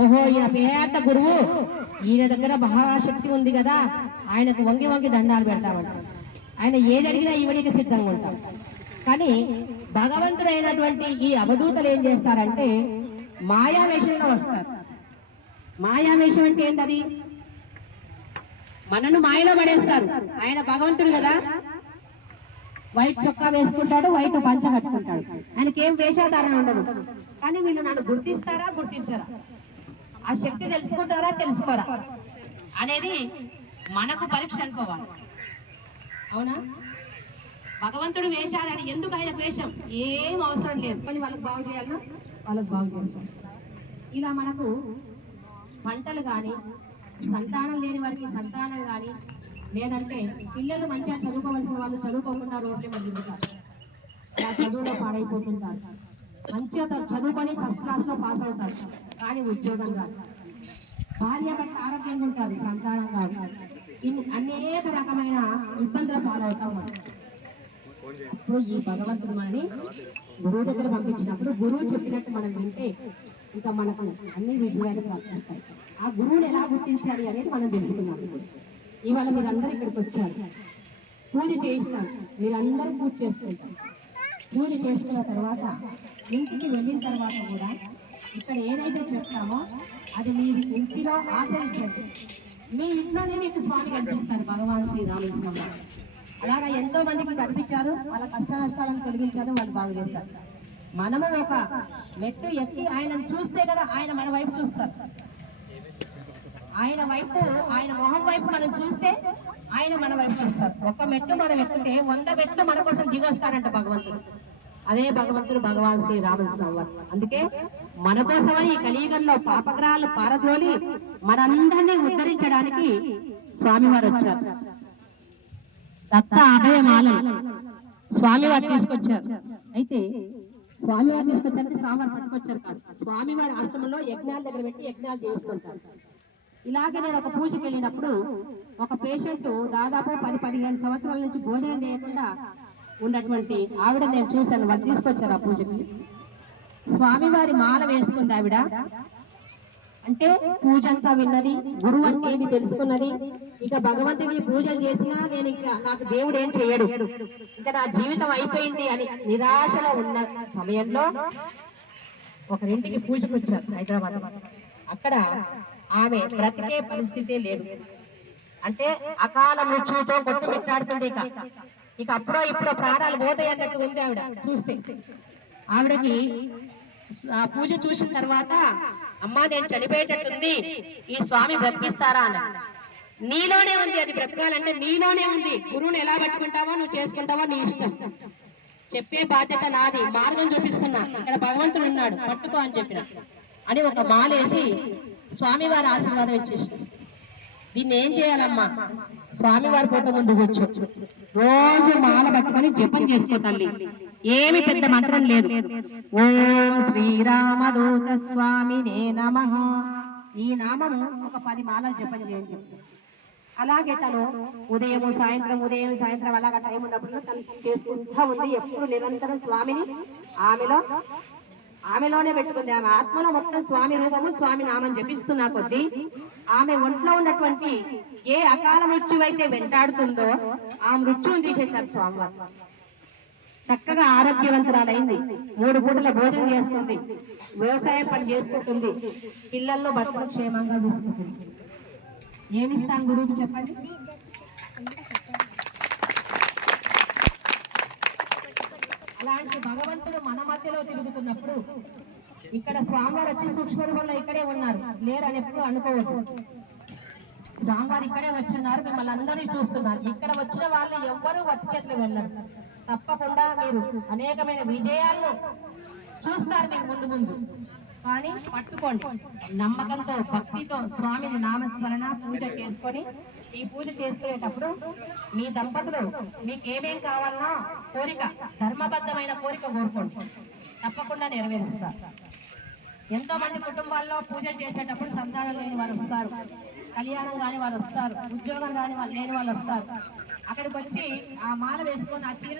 ఓహో ఈయన పేద గురువు, ఈయన దగ్గర మహాశక్తి ఉంది కదా, ఆయనకు వంగి వంగి దండాలు పెడతామంట. ఆయన ఏది అడిగినా ఈవిడికి సిద్ధంగా ఉంటాం. కానీ భగవంతుడైనటువంటి ఈ అవధూతలు ఏం చేస్తారంటే మాయావేషంలో వస్తారు. మాయావేషం అంటే ఏంటది? మనను మాయలో పడేస్తారు. ఆయన భగవంతుడు కదా, వైట్ చొక్కా వేసుకుంటాడు, వైట్ పంచ కట్టుకుంటాడు, ఆయనకి ఏం వేషాధారణ ఉండదు. కానీ వీళ్ళు నన్ను గుర్తిస్తారా గుర్తించరా, ఆ శక్తి తెలుసుకుంటారా తెలుసుకోరా అనేది మనకు పరీక్ష అనుకోవాలి. అవునా? భగవంతుడు వేషాధారణ ఎందుకు? ఆయన వేషం ఏం అవసరం లేదు. కొన్ని వాళ్ళకి బాగు చేయాలన్నా వాళ్ళకి బాగు చేస్తారు. ఇలా మనకు పంటలు కానీ, సంతానం లేని వారికి సంతానం కానీ, లేదంటే పిల్లలు మంచిగా చదువుకోవలసిన వాళ్ళు చదువుకోకుండా రోడ్ల మీద తిరుగుతారు, ఆ చదువులో పాడైపోతుంటారు. మంచిగా చదువుకొని ఫస్ట్ క్లాస్లో పాస్ అవుతారు, కానీ ఉద్యోగం రాదు. భార్య భర్త ఆరోగ్యంగా ఉంటారు, సంతానం కాదు. అనేక రకమైన ఇబ్బందులు పాలవుతాం మనం. ఇప్పుడు ఈ భగవంతుడు మనని గురువు దగ్గర పంపించినప్పుడు గురువు చెప్పినట్టు మనం వింటే ఇంకా మనకు అన్ని విజయాలు ప్రాప్తిస్తాయి. ఆ గురువుని ఎలా గుర్తించాలి అనేది మనం తెలుసుకున్నాం. ఇవాళ మీరందరూ ఇక్కడికి వచ్చారు, పూజ చేయిస్తాను, మీరందరూ పూజ చేసుకుంటారు. పూజ చేసుకున్న తర్వాత ఇంటికి వెళ్ళిన తర్వాత కూడా ఇక్కడ ఏదైతే చెప్తామో అది మీ ఇంటిలో ఆచరించండి. మీ ఇంట్లోనే మీకు స్వామి కనిపిస్తారు, భగవాన్ శ్రీరాముల స్వామి. అలాగా ఎంతో మందికి కనిపించారు, వాళ్ళ కష్ట నష్టాలను తొలగించారు, వాళ్ళు బాగు చేస్తారు. మనము ఒక మెట్టు ఎక్కి ఆయనను చూస్తే కదా ఆయన మన వైపు చూస్తారు. ఆయన వైపు, ఆయన మొహం వైపు మనం చూస్తే ఆయన మన వైపు చూస్తారు. ఒక మెట్టు మనం ఎక్కితే 100 మెట్లు మన కోసం దిగొస్తారంట భగవంతుడు. అదే భగవంతుడు భగవాన్ శ్రీరాముల స్వామి. అందుకే మన కోసమని ఈ కలియుగంలో పాపగ్రహాలు పారద్రోలి మనందరినీ ఉద్ధరించడానికి స్వామివారు వచ్చారు. దత్త అభయమాల స్వామివారు తీసుకొచ్చారు. అయితే స్వామివారు తీసుకొచ్చారంటే స్వామివారు పట్టుకొచ్చారు కాదు, స్వామివారి ఆశ్రమంలో యజ్ఞాల దగ్గర పెట్టి యజ్ఞాలు చేసుకుంటారు. ఇలాగే నేను ఒక పూజకి వెళ్ళినప్పుడు ఒక పేషెంట్ దాదాపు 10-15 సంవత్సరాల నుంచి భోజనం చేయకుండా ఉన్నటువంటి ఆవిడ నేను చూశాను. వాళ్ళు తీసుకొచ్చారు ఆ పూజకి. స్వామివారి మాల వేసుకుంది ఆవిడ. అంటే పూజ అంతా విన్నది, గురువు అంటే ఇది తెలుసుకున్నది. ఇక భగవంతుడికి పూజలు చేసినా నేను ఇంకా నాకు దేవుడు ఏం చెయ్యడు, ఇంకా నా జీవితం అయిపోయింది అని నిరాశలో ఉన్న సమయంలో ఒకరింటికి పూజకు వచ్చారు హైదరాబాద్. అక్కడ ఆమె బ్రతికే పరిస్థితే లేదు. అంటే అకాల మృత్యుతో కొట్టుమిట్టాడుతుంది. ఇక అప్పుడో ఇప్పుడో ప్రాణాలు పోతాయి అన్నట్టు ఉంది ఆవిడ చూస్తే. ఆవిడకి ఆ పూజ చూసిన తర్వాత అమ్మా నేను చనిపోయేటట్టుంది, ఈ స్వామి బ్రతికిస్తారా అన్న. నీలోనే ఉంది, అది బ్రతకాలంటే నీలోనే ఉంది. గురువుని ఎలా పట్టుకుంటావో నువ్వు చేసుకుంటావో నీ ఇష్టం, చెప్పే బాధ్యత నాది, మార్గం చూపిస్తున్నా, ఇక్కడ భగవంతుడు ఉన్నాడు పట్టుకో అని చెప్పిన అని ఒక మాలేసి స్వామివారి ఆశీర్వాదం ఇచ్చేసి, దీన్ని ఏం చేయాలమ్మా, స్వామివారి ఫోటో ముందు కూర్చో, రోజు మాల పట్టుకొని జపం చేసుకో తల్లి, ఏమి పెద్ద మంత్రం లేదు. ఓం శ్రీరామదూత స్వామినే నమః, ఈ నామము ఒక 10 మాలలు జపం చేయని చెప్తాను. అలాగే తను ఉదయం సాయంత్రం అలాగా టైం ఉన్నప్పుడు తను చేసుకుంటా ఉంది. ఎప్పుడు నిరంతరం స్వామిని ఆమెలోనే పెట్టుకుంది. ఆమె ఆత్మలో మొత్తం స్వామి రూపము, స్వామి నామం జపిస్తున్నా కొద్దీ ఆమె ఒంట్లో ఉన్నటువంటి ఏ అకాల మృత్యు అయితే వెంటాడుతుందో ఆ మృత్యువుని తీసేశారు స్వామివారు. చక్కగా ఆరోగ్యవంతురాలైంది, 3 పూటల భోజనం చేస్తుంది, వ్యవసాయం పని చేసుకుంటుంది, పిల్లల్లో భర్తను క్షేమంగా చూసుకుంటుంది. ఏమిస్తాం గురువుకి చెప్పండి? అలాంటి భగవంతుడు మన మధ్యలో తిరుగుతున్నప్పుడు ఇక్కడ స్వామివారు వచ్చి సూక్ష్మ రూపంలో ఇక్కడే ఉన్నారు, లేరని ఎప్పుడు అనుకోవద్దు. స్వామివారు ఇక్కడే వచ్చున్నారు, మిమ్మల్ని అందరినీ చూస్తున్నారు. ఇక్కడ వచ్చిన వాళ్ళు ఎవ్వరూ వట్టి చేతులు వెళ్ళరు. తప్పకుండా మీరు అనేకమైన విజయాలను చూస్తారు మీరు ముందు ముందు. కానీ పట్టుకోండి, నమ్మకంతో భక్తితో స్వామిని నామస్మరణ పూజ చేసుకొని, ఈ పూజ చేసుకునేటప్పుడు మీ దంపతులు మీకు ఏమేం కావాలన్నా కోరిక, ధర్మబద్ధమైన కోరిక కోరుకోండి, తప్పకుండా నెరవేరుస్తారు. ఎంతో మంది కుటుంబాల్లో పూజలు చేసేటప్పుడు సంతానం లేని వారు వస్తారు, కళ్యాణం కాని వారు వస్తారు, ఉద్యోగం కాని వాళ్ళు లేని వాళ్ళు వస్తారు. అక్కడికి వచ్చి ఆ మాల వేసుకొని ఆ చీర